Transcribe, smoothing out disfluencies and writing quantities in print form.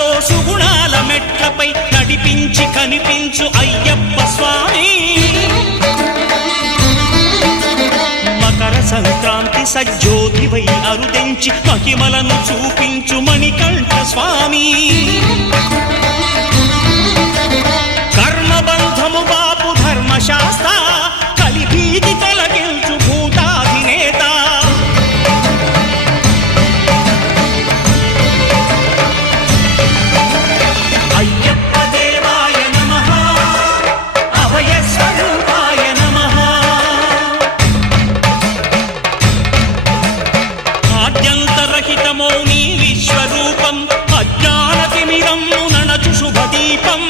సుఖాలతో సుగుణాల మెట్లపై నడిపించి కనిపించు అయ్యప్ప స్వామి. మకర సంక్రాంతి సజ్జోతివై అరుదెంచి మహిమలను చూపించు మణికంఠ స్వామి. కర్మబంధము బాపు ధర్మశాస్త్ర కలిభీతి తొలగించు భూతాధినేత. అయ్యప్ప దేవాయ నమః, అభయ స్వరూపాయ నమః. ఆద్యంతరహితమో నీ విశ్వరూపం, అజ్ఞానతిమిరం నణచు శుభదీపం.